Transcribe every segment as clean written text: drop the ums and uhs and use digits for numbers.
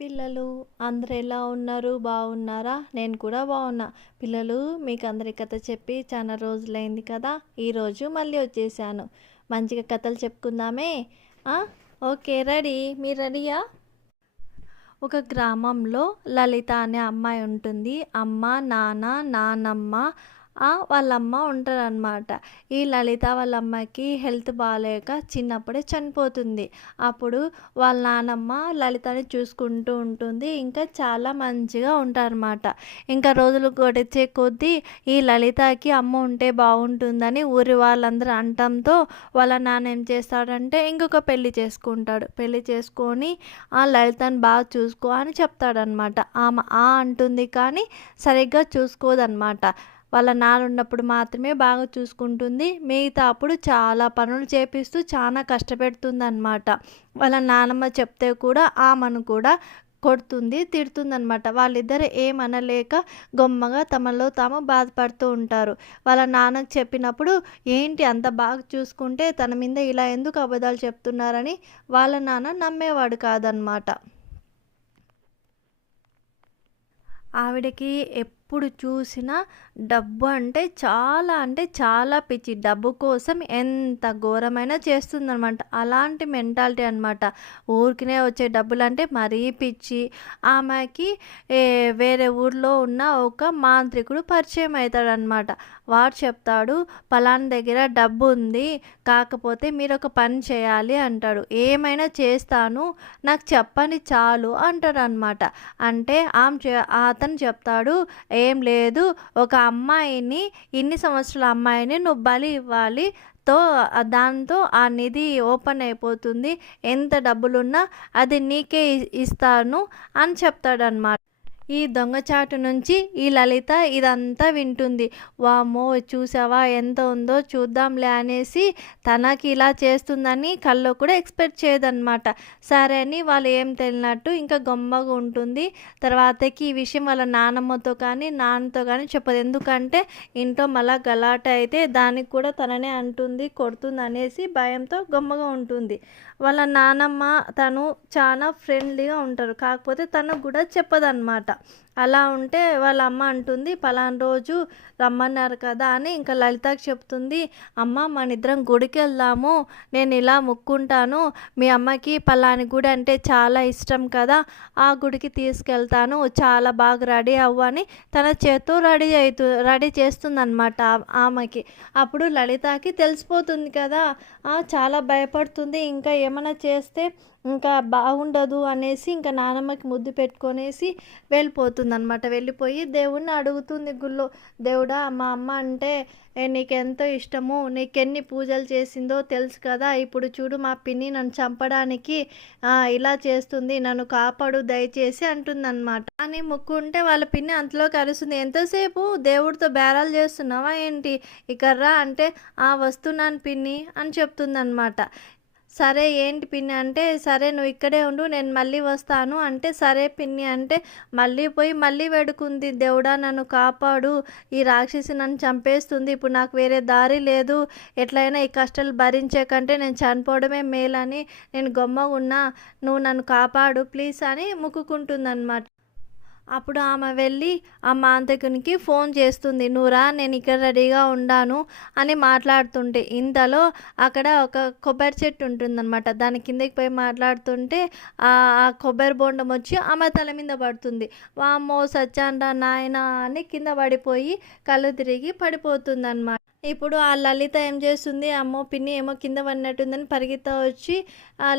పిల్లలు అందరూ ఎలా ఉన్నారు? బాగున్నారా? నేను కూడా బాగున్నా. పిల్లలు మీకు అందరి కథ చెప్పి చాలా రోజులైంది కదా! ఈరోజు మళ్ళీ వచ్చేసాను. మంచిగా కథలు చెప్పుకుందామే. ఆ! ఓకే. రెడీ. మీరు రెడీయా? ఒక గ్రామంలో లలిత అనే అమ్మాయి ఉంటుంది. అమ్మ, నాన్న, నానమ్మ, వాళ్ళమ్మ ఉంటారనమాట. ఈ లలిత వాళ్ళ అమ్మకి హెల్త్ బాగాలేక చిన్నప్పుడే చనిపోతుంది. అప్పుడు వాళ్ళ నానమ్మ లలితని చూసుకుంటూ ఉంటుంది. ఇంకా చాలా మంచిగా ఉంటారనమాట. ఇంకా రోజులు గడిచే కొద్దీ ఈ లలితకి అమ్మ ఉంటే బాగుంటుందని ఊరి వాళ్ళందరూ అనటంతో వాళ్ళ నాన్న ఏం చేస్తాడంటే ఇంకొక పెళ్లి చేసుకుంటాడు. పెళ్లి చేసుకొని ఆ లలితని బాగా చూసుకో అని చెప్తాడనమాట. ఆమె అంటుంది కానీ సరిగ్గా చూసుకోదనమాట. వాళ్ళ నాన్న ఉన్నప్పుడు మాత్రమే బాగా చూసుకుంటుంది. మిగతా అప్పుడు చాలా పనులు చేపిస్తూ చాలా కష్టపెడుతుందనమాట. వాళ్ళ నానమ్మ చెప్తే కూడా ఆమెను కూడా కొడుతుంది, తిడుతుందనమాట. వాళ్ళిద్దరు ఏమనలేక గొమ్మగా తమలో తాము బాధపడుతూ ఉంటారు. వాళ్ళ నాన్నకు చెప్పినప్పుడు ఏంటి అంత బాగా చూసుకుంటే తన మీద ఇలా ఎందుకు అబద్ధాలు చెప్తున్నారని వాళ్ళ నాన్న నమ్మేవాడు కాదనమాట. ఆవిడకి ఎప్పుడు చూసినా డబ్బు అంటే చాలా పిచ్చి. డబ్బు కోసం ఎంత ఘోరమైనా చేస్తుందనమాట. అలాంటి మెంటాలిటీ అనమాట. ఊరికినే వచ్చే డబ్బులంటే మరీ పిచ్చి. ఆమెకి వేరే ఊర్లో ఉన్న ఒక మాంత్రికుడు పరిచయం అవుతాడనమాట. వాడు చెప్తాడు, పలానా దగ్గర డబ్బు ఉంది, కాకపోతే మీరు ఒక పని చేయాలి అంటాడు. ఏమైనా చేస్తాను, నాకు చెప్పని చాలు అంటాడనమాట. అంటే అతను చెప్తాడు, ఏం లేదు, ఒక అమ్మాయిని, ఇన్ని సంవత్సరాల అమ్మాయిని నువ్వు బలి ఇవ్వాలి, దాంతో ఆ నిధి ఓపెన్ అయిపోతుంది, ఎంత డబ్బులున్నా అది నీకే ఇస్తాను అని చెప్తాడనమాట. ఈ దొంగచాటు నుంచి ఈ లలిత ఇదంతా వింటుంది. వామ్మో, చూసావా ఎంత ఉందో, చూద్దాంలే అనేసి తనకి ఇలా చేస్తుందని కల్లో కూడా ఎక్స్పెక్ట్ చేయదన్నమాట. సరే అని వాళ్ళు ఏం తెలియనట్టు ఇంకా గొమ్మగా ఉంటుంది. తర్వాతకి ఈ విషయం వాళ్ళ నానమ్మతో కానీ నాన్నతో కానీ చెప్పదు. ఎందుకంటే ఇంట్లో మళ్ళా గలాట అయితే దానికి కూడా తననే అంటుంది, కొడుతుంది అనేసి భయంతో గొమ్మగా ఉంటుంది. వాళ్ళ నానమ్మ తను చాలా ఫ్రెండ్లీగా ఉంటారు, కాకపోతే తనకు కూడా చెప్పదన్నమాట. అలా ఉంటే వాళ్ళ అమ్మ అంటుంది, పలానా రోజు రమ్మన్నారు కదా అని ఇంకా లలితకి చెప్తుంది. అమ్మ, మన ఇద్దరం గుడికి వెళ్దాము, నేను ఇలా మొక్కుంటాను, మీ అమ్మకి పలాని గుడి అంటే చాలా ఇష్టం కదా, ఆ గుడికి తీసుకెళ్తాను, చాలా బాగా రెడీ అవ్వు అని తన చేత్తో రెడీ చేస్తుందన్నమాట ఆమెకి. అప్పుడు లలితకి తెలిసిపోతుంది కదా, చాలా భయపడుతుంది. ఇంకా ఏమైనా చేస్తే ఇంకా బాగుండదు అనేసి ఇంకా నానమ్మకి ముద్దు పెట్టుకొనేసి వెళ్ళిపోతుందనమాట. వెళ్ళిపోయి దేవుణ్ణి అడుగుతుంది గుళ్ళో, దేవుడా, మా అమ్మ అంటే నీకెంతో ఇష్టము, నీకెన్ని పూజలు చేసిందో తెలుసు కదా, ఇప్పుడు చూడు మా పిన్ని నన్ను చంపడానికి ఇలా చేస్తుంది, నన్ను కాపాడు దయచేసి అంటుందన్నమాట. అని ముక్కుంటే వాళ్ళ పిన్ని అంతలో కలుస్తుంది. ఎంతసేపు దేవుడితో బేరాలు చేస్తున్నావా ఏంటి, ఇక్కడ రా అంటే వస్తున్నాను పిన్ని అని చెప్తుందన్నమాట. సరే ఏంటి పిన్ని అంటే, సరే నువ్వు ఇక్కడే ఉండు, నేను మళ్ళీ వస్తాను అంటే, సరే పిన్ని అంటే మళ్ళీ పోయి మళ్ళీ వేడుకుంది. దేవుడా, నన్ను కాపాడు, ఈ రాక్షసి నన్ను చంపేస్తుంది, ఇప్పుడు నాకు వేరే దారి లేదు, ఎట్లయినా ఈ కష్టాలు భరించే కంటే నేను చనిపోవడమే మేలని నేను గొమ్మగా ఉన్నా, నువ్వు నన్ను కాపాడు ప్లీజ్ అని మొక్కుకుంటుందన్నమాట. అప్పుడు ఆమె వెళ్ళి ఆ మాంత్రికునికి ఫోన్ చేస్తుంది. నువ్వురా, నేను ఇక్కడ రెడీగా ఉండాను అని మాట్లాడుతుంటే ఇంతలో అక్కడ ఒక కొబ్బరి చెట్టు ఉంటుందన్నమాట. దాని కిందకి పోయి మాట్లాడుతుంటే ఆ కొబ్బరి బొండం వచ్చి ఆమె తల మీద పడుతుంది. వామ్మో, సచ్చాండా నాయనా అని కింద పడిపోయి కళ్ళు తిరిగి పడిపోతుందన్నమాట. ఇప్పుడు ఆ లలిత ఏం చేస్తుంది, అమ్మో పిన్ని ఏమో కింద పడినట్టుందని పరిగెత్తా వచ్చి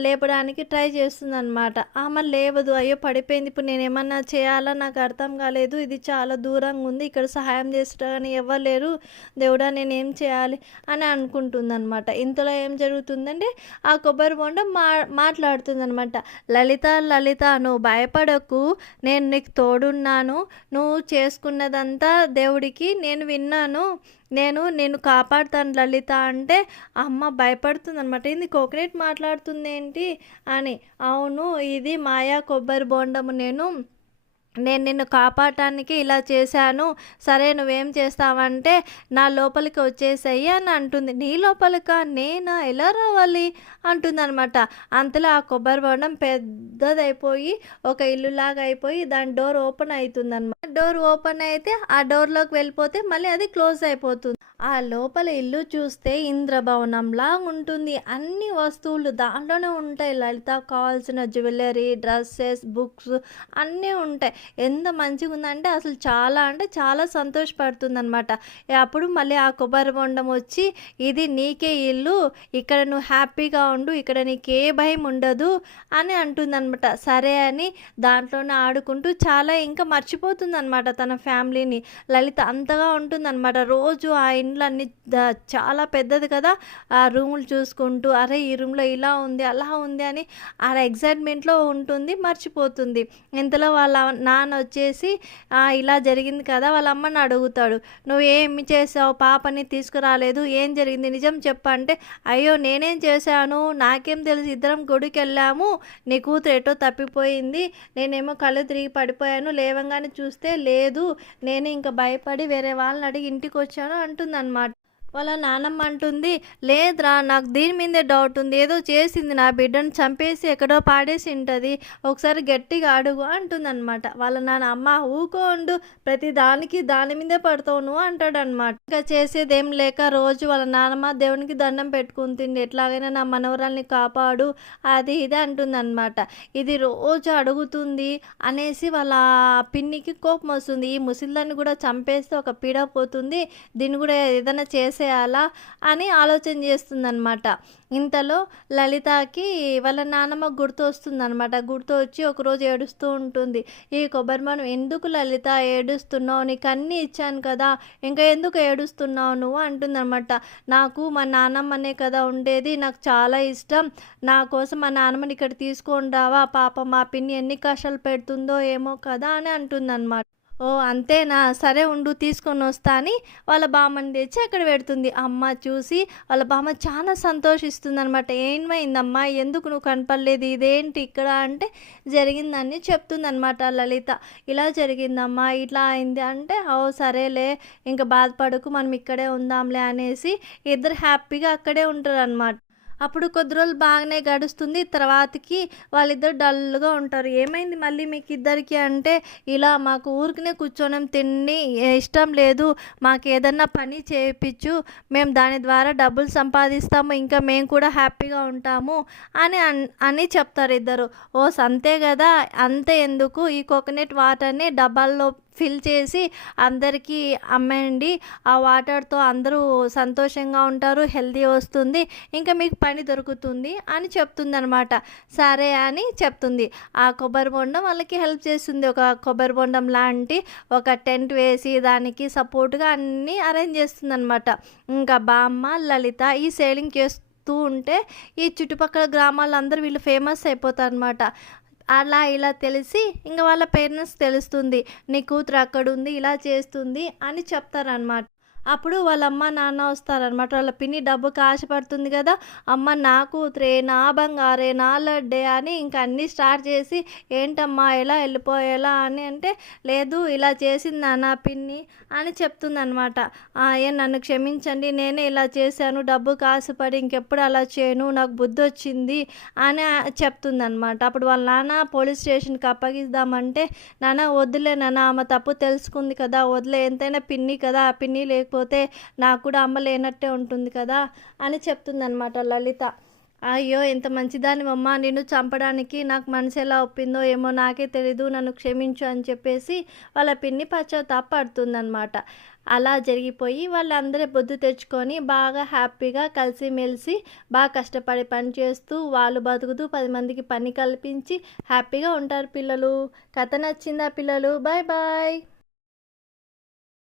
లేపడానికి ట్రై చేస్తుంది అనమాట. ఆమె లేవదు. అయ్యో పడిపోయింది, ఇప్పుడు నేను ఏమన్నా చేయాలా, నాకు అర్థం కాలేదు, ఇది చాలా దూరంగా ఉంది, ఇక్కడ సహాయం చేస్తా కానీ ఎవరు లేరు, దేవుడా నేనేం చేయాలి అని అనుకుంటుందన్నమాట. ఇంతలో ఏం జరుగుతుందంటే ఆ కొబ్బరి బొండం మాట్లాడుతుందనమాట. లలిత, లలిత, నువ్వు భయపడకు, నేను నీకు తోడున్నాను, నువ్వు చేసుకున్నదంతా దేవుడికి నేను విన్నాను, నేను కాపాడుతాను లలిత అంటే అమ్మ భయపడుతుంది అనమాట. ఏంది కోకోనట్ మాట్లాడుతుంది ఏంటి అని. అవును, ఇది మాయా కొబ్బరి బొండము, నేను నేను నిన్ను కాపాడటానికి ఇలా చేశాను. సరే నువ్వేం చేస్తావంటే నా లోపలికి వచ్చేసేయి అని అంటుంది. నీ లోపలికా? నేనా? ఎలా రావాలి? అంటుందనమాట. అంతలో ఆ కొబ్బరి బొండం పెద్దదయిపోయి ఒక ఇల్లులాగా అయిపోయి దాని డోర్ ఓపెన్ అయితుందనమాట. డోర్ ఓపెన్ అయితే ఆ డోర్‌లోకి వెళ్ళిపోతే మళ్ళీ అది క్లోజ్ అయిపోతుంది. ఆ లోపల ఇల్లు చూస్తే ఇంద్రభవనంలా ఉంటుంది. అన్ని వస్తువులు దాంట్లోనే ఉంటాయి. లలితకు కావాల్సిన జ్యువెల్లరీ, డ్రెస్సెస్, బుక్స్ అన్నీ ఉంటాయి. ఎంత మంచిగుందంటే అసలు చాలా అంటే చాలా సంతోషపడుతుందనమాట. అప్పుడు మళ్ళీ ఆ కొబ్బరి బొండం వచ్చి, "ఇది నీకే ఇల్లు. ఇక్కడ నువ్వు హ్యాపీగా ఉండు. ఇక్కడ నీకే భయం ఉండదు" అని అంటుందనమాట. సరే అని దాంట్లోనే ఆడుకుంటూ చాలా ఇంకా మర్చిపోతుందనమాట తన ఫ్యామిలీని. లలిత అంతగా ఉంటుందనమాట. రోజు ఆ ఇండ్లన్నీ చాలా పెద్దది కదా! ఆ రూములు చూసుకుంటూ, అరే! ఈ రూమ్‌లో ఇలా ఉంది, అలా ఉంది అని ఆ ఎక్సైట్‌మెంట్‌లో ఉంటుంది. మర్చిపోతుంది. ఇంతలో వాళ్ళ నాన్న వచ్చేసి ఇలా జరిగింది కదా! వాళ్ళ అమ్మని అడుగుతాడు. "నువ్వేమి చేసావు? పాపని తీసుకురాలేదు. ఏం జరిగింది? నిజం చెప్పు" అంటే, "అయ్యో! నేనేం చేశాను? నాకేం తెలుసు? ఇద్దరం గుడికెళ్ళాము. నీ కూతురు ఎటో తప్పిపోయింది. నేనేమో కళ్ళు తిరిగి పడిపోయాను. లేవంగానే చూస్తే లేదు. నేనే ఇంక భయపడి వేరే వాళ్ళని అడిగి ఇంటికొచ్చాను" అంటుందనమాట. వాళ్ళ నానమ్మ అంటుంది, "లేదురా నాకు దీని మీదే డౌట్ ఉంది. ఏదో చేసింది నా బిడ్డను చంపేసి ఎక్కడో పాడేసింటది. ఒకసారి గట్టిగా అడుగు" అంటుందనమాట. వాళ్ళ నాన్న, "అమ్మ ఊకో ఉండు. ప్రతి దానికి దాని మీదే పడతావు నువ్వు" అంటాడనమాట. ఇంకా చేసేదేం లేక రోజు వాళ్ళ నానమ్మ దేవునికి దండం పెట్టుకుంటుంది. "ఎట్లాగైనా నా మనవరాల్ని కాపాడు" అది ఇది అంటుందనమాట. ఇది రోజు అడుగుతుంది అనేసి వాళ్ళ పిన్నికి కోపం వస్తుంది. ఈ ముసలిదాన్ని కూడా చంపేస్తే ఒక పీడ పోతుంది. దీన్ని కూడా ఏదైనా చేసేయాలా అని ఆలోచన చేస్తుందనమాట. ఇంతలో లలితకి వాళ్ళ నానమ్మ గుర్తొస్తుందనమాట. గుర్తొచ్చి ఒకరోజు ఏడుస్తూ ఉంటుంది. "ఈ కొబ్బరి బొండం ఎందుకు లలిత ఏడుస్తున్నావు? నీకు అన్నీ ఇచ్చాను కదా! ఇంకా ఎందుకు ఏడుస్తున్నావు నువ్వు" అంటుందనమాట. "నాకు మా నానమ్మనే కదా ఉండేది. నాకు చాలా ఇష్టం. నా కోసం మా నానమ్మని ఇక్కడ తీసుకొని రావా? పాపం మా పిన్ని ఎన్ని కష్టాలు పెడుతుందో ఏమో కదా" అని అంటుందనమాట. "ఓహ్! అంతేనా? సరే ఉండు తీసుకొనొస్తా" అని వాళ్ళ బామ్మని తెచ్చి అక్కడ పెడుతుంది. అమ్మ చూసి వాళ్ళ బామ్మ చాలా సంతోషిస్తుందనమాట. "ఏమైందమ్మా? ఎందుకు నువ్వు కనపడలేదు? ఇదేంటి ఇక్కడ" అంటే జరిగిందని చెప్తుందనమాట లలిత. "ఇలా జరిగిందమ్మా, ఇట్లా అయింది" అంటే, "ఓహ్! సరేలే ఇంక బాధపడకు, మనం ఇక్కడే ఉందాంలే" అనేసి ఇద్దరు హ్యాపీగా అక్కడే ఉంటారనమాట. అప్పుడు కొద్ది రోజులు బాగానే గడుస్తుంది. తర్వాతకి వాళ్ళిద్దరు డల్‌గా ఉంటారు. "ఏమైంది మళ్ళీ మీకిద్దరికి" అంటే, "ఇలా మాకు ఊరికనే కూర్చోవడం తిండి ఇష్టం లేదు. మాకేదన్నా పని చేపిచ్చు. మేము దాని ద్వారా డబ్బులు సంపాదిస్తాము. ఇంకా మేము కూడా హ్యాపీగా ఉంటాము" అని చెప్తారు ఇద్దరు. "ఓస్ అంతే గదా! అంతే ఎందుకు ఈ కోకోనట్ వాటర్‌ని డబ్బాల్లో ఫిల్ చేసి అందరికీ అమ్మేయండి. ఆ వాటర్‌తో అందరూ సంతోషంగా ఉంటారు. హెల్తీ వస్తుంది. ఇంకా మీకు పని దొరుకుతుంది" అని చెప్తుందనమాట. సరే అని చెప్తుంది. ఆ కొబ్బరి బొండం వాళ్ళకి హెల్ప్ చేస్తుంది. ఒక కొబ్బరి బొండం లాంటి ఒక టెంట్ వేసి దానికి సపోర్ట్‌గా అన్నీ అరేంజ్ చేస్తుందనమాట. ఇంకా బామ్మ, లలిత ఈ సేలింగ్ చేస్తూ ఉంటే ఈ చుట్టుపక్కల గ్రామాలందరూ వీళ్ళు ఫేమస్ అయిపోతారనమాట. అలా ఇలా తెలిసి ఇంక వాళ్ళ పేరెంట్స్‌కి తెలుస్తుంది. "నీ కూతురు అక్కడుంది, ఇలా చేస్తుంది" అని చెప్తారనమాట. అప్పుడు వాళ్ళ అమ్మ, నాన్న వస్తారనమాట. వాళ్ళ పిన్ని డబ్బుకి ఆశపడుతుంది గదా! "అమ్మ నా కూతురే, నా బంగారే, నా లడ్డే" అని ఇంక అన్నీ స్టార్ట్ చేసి, "ఏంటమ్మా ఎలా వెళ్ళిపోయేలా" అని అంటే, "లేదు ఇలా చేసింది నాన్న పిన్ని" అని చెప్తుందనమాట. "ఏ నన్ను క్షమించండి. నేనే ఇలా చేశాను. డబ్బుకి ఆశపడి ఇంకెప్పుడు అలా చేయను. నాకు బుద్ధొచ్చింది" అని చెప్తుందనమాట. అప్పుడు వాళ్ళ నాన్న పోలీస్ స్టేషన్‌కి అప్పగిద్దామంటే, "నాన్న వద్దులే నాన్న, ఆమె తప్పు తెలుసుకుంది కదా! వదిలేయి. ఎంతైనా పిన్ని కదా! ఆ పిన్ని లేకపోతే నాకు కూడా అమ్మ లేనట్టే ఉంటుంది కదా" అని చెప్తుందనమాట లలిత. "అయ్యో! ఎంత మంచిదానివమ్మా. నిన్ను చంపడానికి నాకు మనసు ఎలా ఒప్పిందో ఏమో నాకే తెలీదు. నన్ను క్షమించు" అని చెప్పేసి వాళ్ళ పిన్ని పశ్చాత్తాపపడుతుందనమాట. అలా జరిగిపోయి వాళ్ళందరూ బుద్ధి తెచ్చుకొని బాగా హ్యాపీగా కలిసిమెలిసి బాగా కష్టపడి పని చేస్తూ వాళ్ళు బతుకుతూ 10 మందికి పని కల్పించి హ్యాపీగా ఉంటారు పిల్లలు. కథ నచ్చిందా పిల్లలు? Bye bye.